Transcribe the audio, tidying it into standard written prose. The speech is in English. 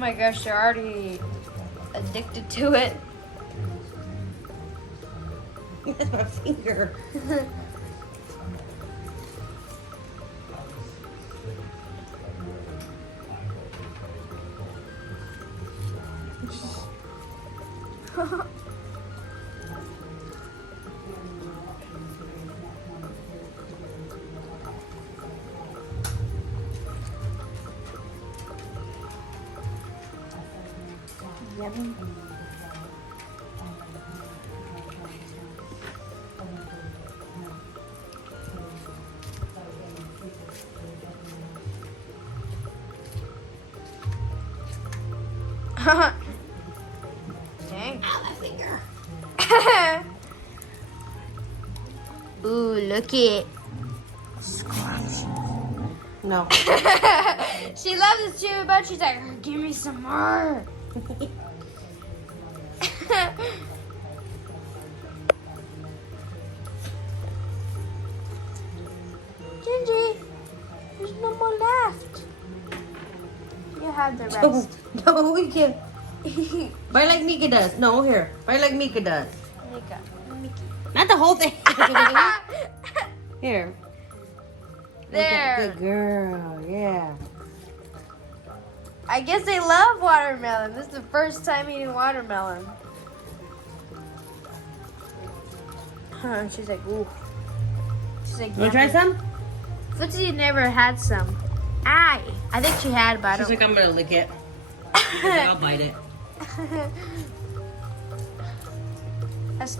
my gosh, they're already addicted to it. That's my finger. Yummy. Dang. Ow, my finger. Ooh, look it. No. She loves it too, but she's like, give me some more. Gingy, there's no more left. You have the rest. No, we can't. Bite like Mika does. No, here. Bite like Mika does. Mika. Not the whole thing. Here. There. Good girl. Yeah. I guess they love watermelon. This is the first time eating watermelon. She's like, ooh. She's like, You want to try some? Footsie never had some. I think she had, but I She's don't. like, I'm going to lick it. I'll bite it. That's...